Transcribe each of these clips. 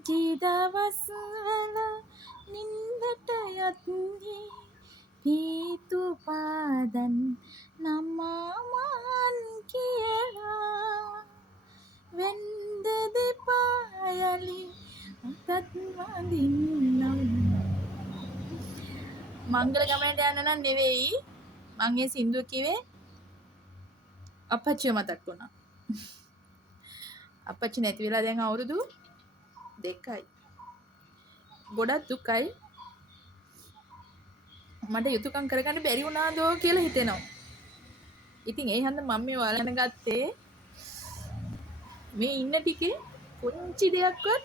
පුංචි දවස්වල නින්දට යද්දී පීතු පාදන් නමාමන් කියලා වෙන්ද දෙපායලි අතත් වදින්නම්. මංගල ගමනට යන්න නම් නෙවෙයි මං මේ සින්දුව කිව්වේ අපච්චිව මතක් වුණා. අපච්චි නැති වෙලා දැන් අවුරුදු 2යි. ගොඩක් දුකයි. මට යුතුයකම් කරගන්න බැරි වුණාදෝ කියලා හිතෙනවා. ඉතින් ඒ හන්ද මම මේ වලන ගත්තේ මේ ඉන්න ටිකේ පුංචි දෙයක්වත්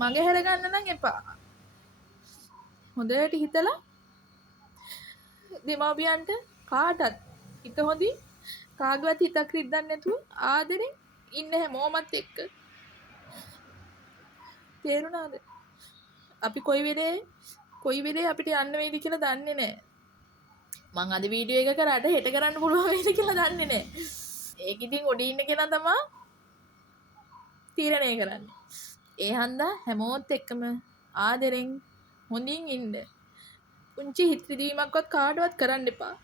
මගේ හැර ගන්න නම් එපා. හොඳට හිතලා දෙමාපියන්ට කාටත් හිත හොඳින් කාගවත් හිතක් රිද්දන්න නැතුව ආදරෙන් ඉන්න හැමෝමත් එක්ක. තේරුණාද? අපි කොයි වෙලේ අපිට යන්න වෙයිද කියලා දන්නේ නැහැ. මං අද වීඩියෝ එක කරාට හෙට කරන්න පුළුවන් වෙයිද කියලා දන්නේ නැහැ. ඒක ඉතින් උඩ ඉන්න කෙනා තමයි තීරණය කරන්නේ. ඒ හන්දා හැමෝත් එක්කම ආදරෙන් හොඳින් ඉන්න. පුංචි හිත රිදීමක්වත් කාටවත් කරන්න එපා.